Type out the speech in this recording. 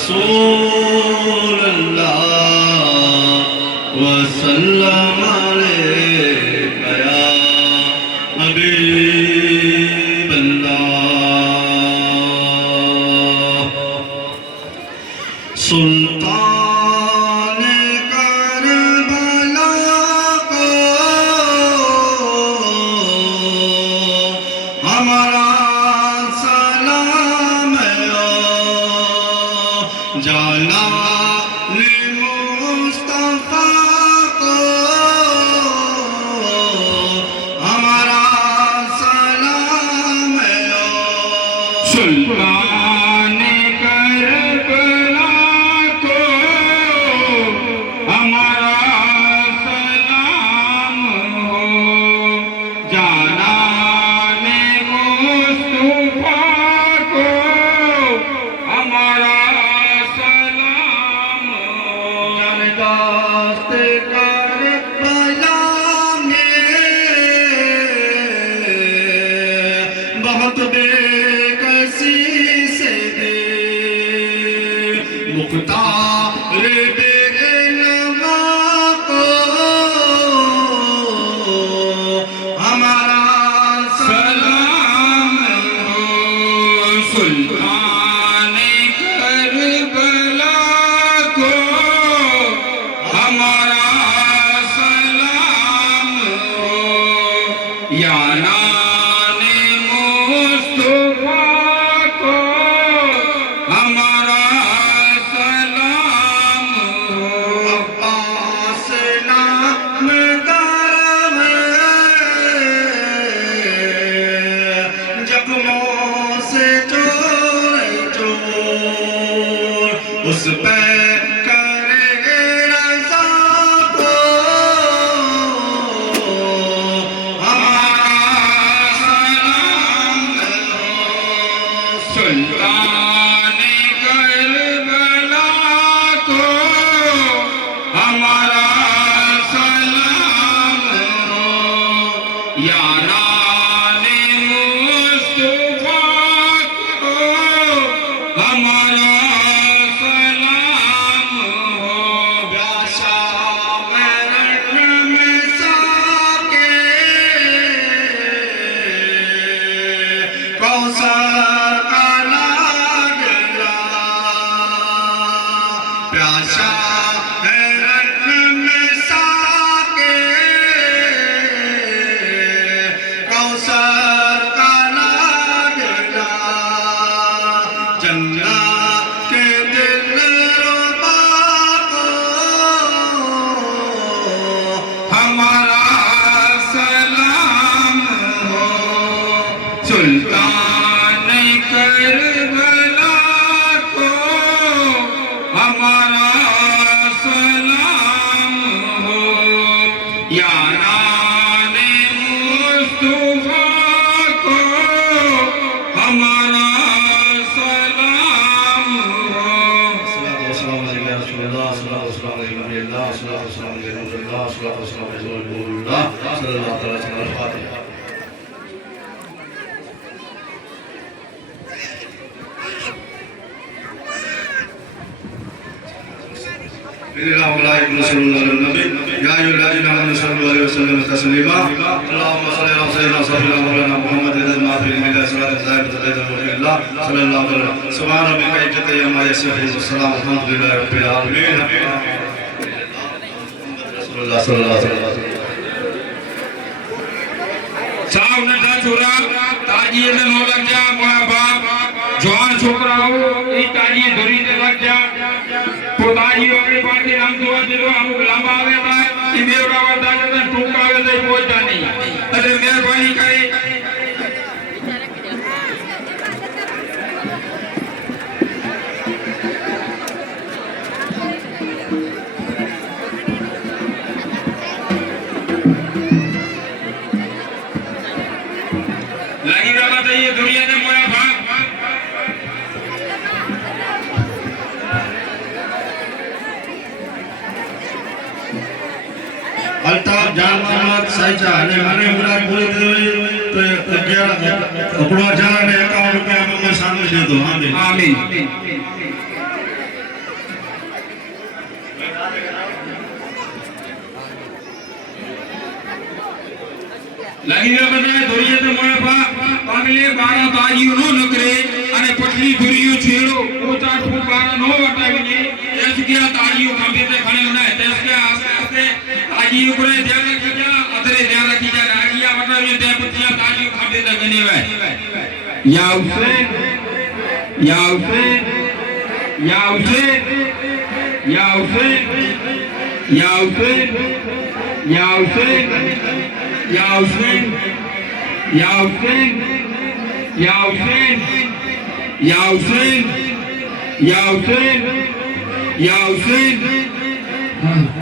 रसूल अल्लाह वसल्लम अलैका या हबीब अल्लाह। सुल्तान करबला को हमारा सलाम जलाल मुस्तफा को हमारा सलाम सुल्तान करबला को हमारा सलाम हो जलाल मुस्तफा को हमारा सलाम हो जानदास्त करबला में बहुत बेकसी से दे मुख्तार बेनवा को हमारा सलाम हो सुल्तान करबला को हमारा सलाम हो या नाने मुस्तफा को हमारा सलाम हो अब्बास नामदार जख्मों से चोर चोर उस पे करे रज़ा को हमारा सलाम सुल्तान करबला को हमारा सलाम हो या नाने मुस्तफा को हमारा सलाम हो व्यासा मरण में साके कौसर का लागला प्यासा मरण में साके कौसर का लागला जन्ना के दिल रुबा को हमारा सलाम हो सुल्तान करबला को हमारा सलाम हो या नाने मुस्तफा को हमारा सलाम हो अस्सलाम वालेकुम या रसूलल्लाह अस्सलाम वालेकुम या अल्लाह अस्सलाम वालेकुम या नूरुल्लाह अस्सलाम वालेकुम या नूरुल्लाह सल्लल्लाहु अलैहि वसल्लम फातिहा। Bismillahirrahmanirrahim. Sallallahu alaihi wasallam. Ya ayyuhallazina amanu sallu alaihi wasallam taslima. Allahumma salli ala sayyidina Maulana Muhammad ma fi al-millah sallallahu alaihi wasallam. Sallallahu alaihi wasallam. Subhana rabbika izzati amma yasifun wa salamun alhamdulillahi rabbil alamin. Rasulullah sallallahu alaihi wasallam. साहब नटा छोरा ताजिए में नो लग जा मोया बाप जवान छोकरा हो ई ताजिए धरी दे लग जा पोताजी अपनी पार्टी नाम दुआ दिलो अमुक लंबा आवे बा ई मेरा वादा जन टूकावे दे पहुंचता नहीं अरे मेहरबानी करे लगी रहा था ये दुनिया ने मोया बाप अल्ताफ जान मोहम्मद साईचा અને મને મુરાદ પૂરી થઈ તો 11 જાન ને 51 રૂપિયા અમે સામે દીધો આમીન आमीन લગીને બધાય ધોરીએ તો મોય બા પગલે 12 તાજીઓ નો નકરે અને પટલી ધોરીઓ છેડો ઊંચા ફૂટ 12 નો વટાવીને એસ કે તાજીઓ ખંભે તે ખણે ના તેસ કે આસ્તે આસ્તે તાજીઓ કરે ધ્યાન રાખી જા અધરે ધ્યાન રાખી જા રાગિયા વટાવીને તે પતિયા તાજીઓ ખંભે તે ગનેવાય યા હુસેન યા હુસેન યા હુસેન યા હુસેન યા હુસેન યા હુસેન યા હુસેન યા હુસેન યા હુસેન યા હુસેન યા હુસેન યા હુસેન